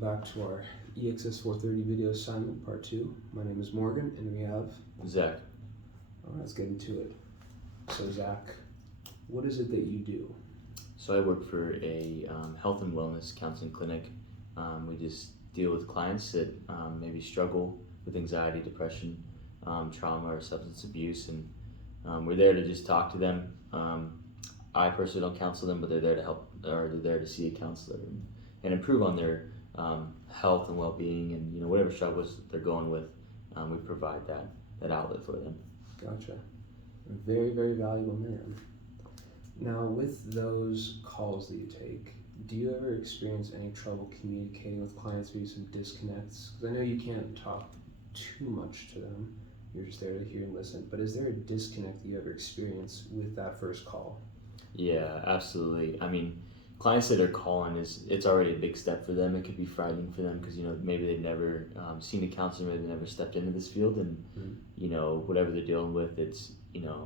welcome back to our EXS 430 video assignment part 2. My name is Morgan and we have Zach. Alright, let's get into it. So Zach, what is it that you do? So I work for a health and wellness counseling clinic. We just deal with clients that maybe struggle with anxiety, depression, trauma, or substance abuse, and we're there to just talk to them. I personally don't counsel them, but they're there to help, or they're there to see a counselor and improve on their health and well-being, and whatever struggles they're going with. We provide that outlet for them. Gotcha. Very, very valuable man. Now, with those calls that you take, do you ever experience any trouble communicating with clients, maybe some disconnects? Because I know you can't talk too much to them. You're just there to hear and listen. But is there a disconnect that you ever experience with that first call? Yeah, absolutely. I mean, clients that are calling, it's already a big step for them. It could be frightening for them because maybe they've never seen a counselor, maybe they've never stepped into this field, and whatever they're dealing with, it's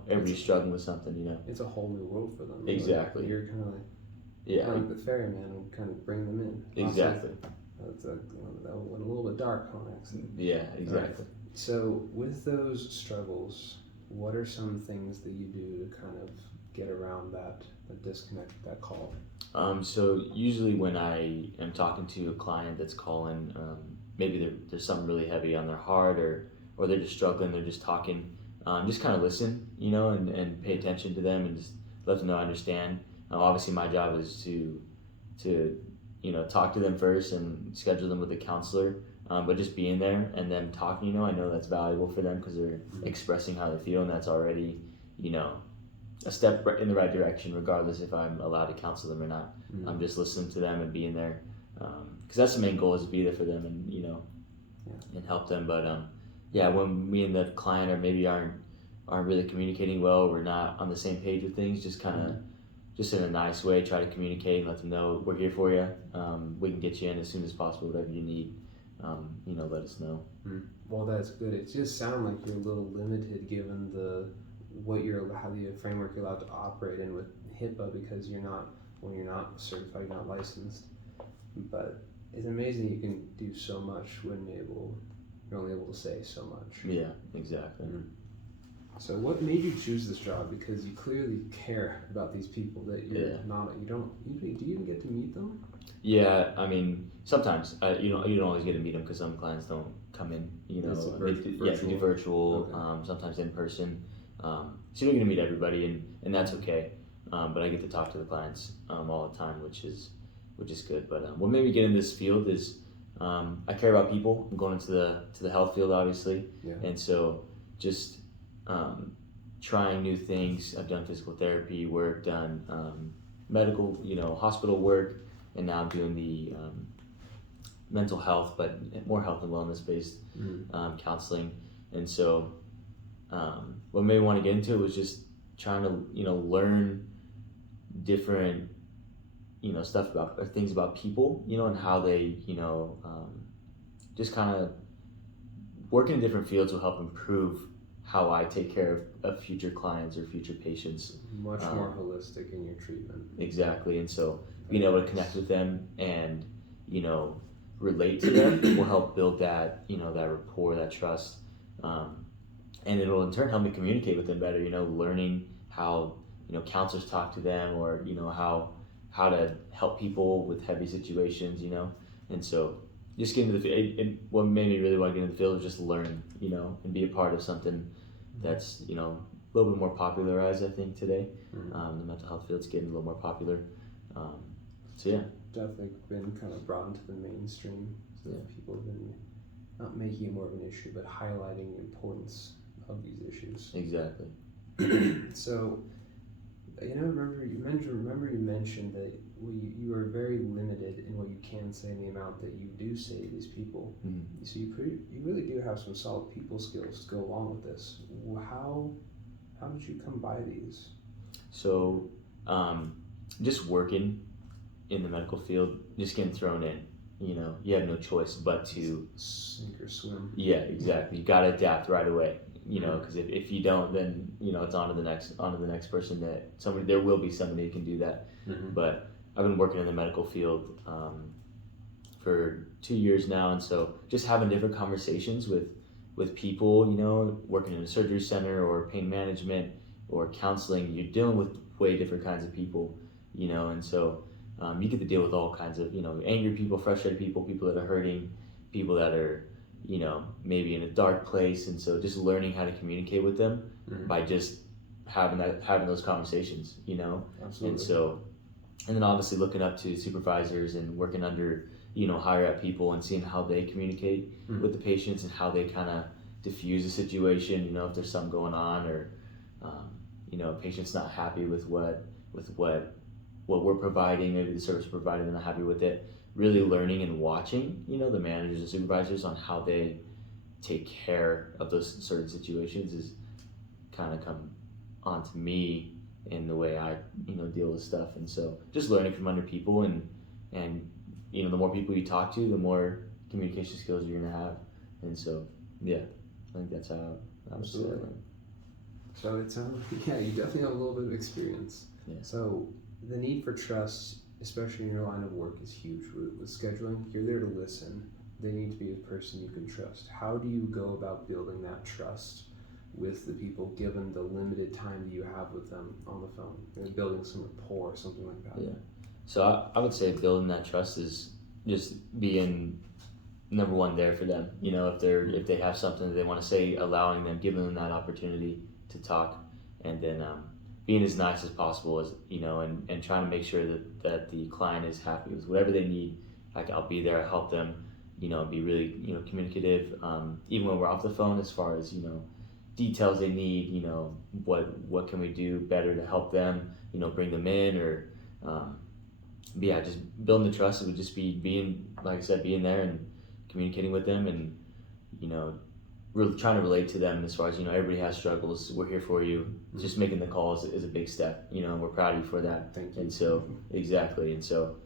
everybody's struggling with something. It's a whole new world for them. Exactly. Like you're kind of like the ferryman and kind of bring them in. Exactly. That went a little bit dark on accident. Yeah, exactly. Right. So with those struggles, what are some things that you do to kind of get around that disconnect, that call? So usually when I am talking to a client that's calling, maybe there's something really heavy on their heart, or they're just struggling, they're just talking, just kind of listen, and pay attention to them and just let them know I understand. Obviously my job is to talk to them first and schedule them with a counselor, but just being there and them talking, I know that's valuable for them because they're expressing how they feel, and that's already, a step in the right direction, regardless if I'm allowed to counsel them or not. I'm just listening to them and being there, because that's the main goal, is to be there for them and and help them. But when me and the client aren't really communicating well, we're not on the same page with things, just kind of just in a nice way, try to communicate and let them know we're here for you. We can get you in as soon as possible, whatever you need. Let us know. Well, that's good. It just sounds like you're a little limited given the framework you're allowed to operate in with HIPAA, because you're not certified, you're not licensed. But it's amazing you can do so much when you're only able to say so much. Yeah, exactly. So what made you choose this job? Because you clearly care about these people that you're not. You don't usually. Do you even get to meet them? Yeah, I mean, sometimes you don't always get to meet them because some clients don't come in. They do virtual. Okay. Sometimes in person. So you don't get to meet everybody, and that's okay. But I get to talk to the clients all the time, which is good. But what made me get in this field is I care about people. I'm going into the health field, obviously, and so just trying new things. I've done physical therapy work, done medical, hospital work, and now I'm doing the mental health, but more health and wellness based counseling. And so what made me want to get into it was just trying to learn different stuff about, or things about people, and how they just kind of working in different fields will help improve how I take care of future clients or future patients. Much more holistic in your treatment. Exactly. And so being able to connect with them and relate to them will help build that that rapport, that trust, and it'll in turn help me communicate with them better. Learning how counselors talk to them, or how to help people with heavy situations. And so just getting into the field, what made me really want to get into the field was just learn, and be a part of something that's a little bit more popularized, I think, today. The mental health field's getting a little more popular. So yeah, definitely been kind of brought into the mainstream. So people have been not making it more of an issue, but highlighting the importance of these issues. Exactly. So, remember you mentioned that you are very limited in what you can say and the amount that you do say to these people. So you really do have some solid people skills to go along with this. How did you come by these? So, just working in the medical field, just getting thrown in. You have no choice but to sink or swim. Yeah, exactly. You got to adapt right away. Because if you don't, then it's on to the next person. There will be somebody who can do that. But I've been working in the medical field for 2 years now, and so just having different conversations with people, working in a surgery center or pain management or counseling, you're dealing with way different kinds of people, and so you get to deal with all kinds of, angry people, frustrated people, people that are hurting, people that are, maybe in a dark place, and so just learning how to communicate with them by just having those conversations, Absolutely. and so, and then obviously looking up to supervisors and working under, higher up people and seeing how they communicate with the patients and how they kind of diffuse a situation, if there's something going on, or a patient's not happy with what we're providing, maybe the service provider, they're not happy with it. Really learning and watching, the managers and supervisors on how they take care of those certain situations is kind of come onto me in the way I, deal with stuff. And so just learning from under people and the more people you talk to, the more communication skills you're gonna have. And so, yeah, I think that's how I would say Absolutely. that. So it sounds, yeah, you definitely have a little bit of experience. Yeah. So the need for trust, especially in your line of work, is huge. With scheduling, you're there to listen. They need to be a person you can trust. How do you go about building that trust with the people, given the limited time that you have with them on the phone, and building some rapport or something like that? Yeah. So I would say building that trust is just being number one there for them. If they have something that they want to say, allowing them, giving them that opportunity to talk, and then being as nice as possible, as and trying to make sure that the client is happy with whatever they need. I'll be there, I'll help them, be really communicative, even when we're off the phone, as far as details they need, what can we do better to help them, bring them in, or just building the trust. It would just be being, like I said, being there and communicating with them, and really trying to relate to them, as far as everybody has struggles, we're here for you. Just making the calls is a big step, we're proud of you for that. Thank you. And so exactly, and so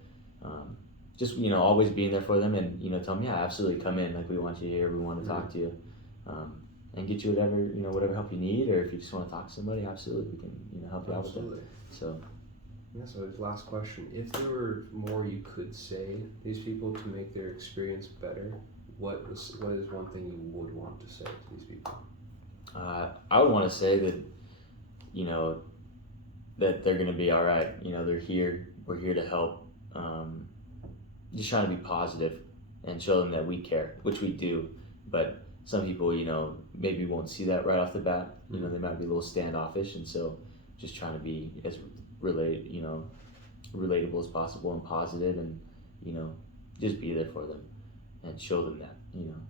just always being there for them, and tell them, yeah, absolutely, come in, like we want you here, we want to talk to you, and get you whatever help you need, or if you just want to talk to somebody, absolutely, we can help you out with Absolutely. that. So Yeah, so last question. If there were more you could say to these people to make their experience better, what is one thing you would want to say to these people? I would want to say that that they're going to be all right. They're here. We're here to help. Just trying to be positive and show them that we care, which we do. But some people, maybe won't see that right off the bat. They might be a little standoffish, and so just trying to be as relatable as possible and positive, and just be there for them and show them that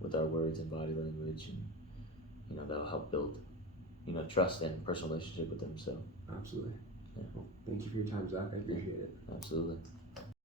with our words and body language, and that'll help build trust and personal relationship with them. So Absolutely. Yeah. Well, thank you for your time, Zach. I appreciate it. absolutely.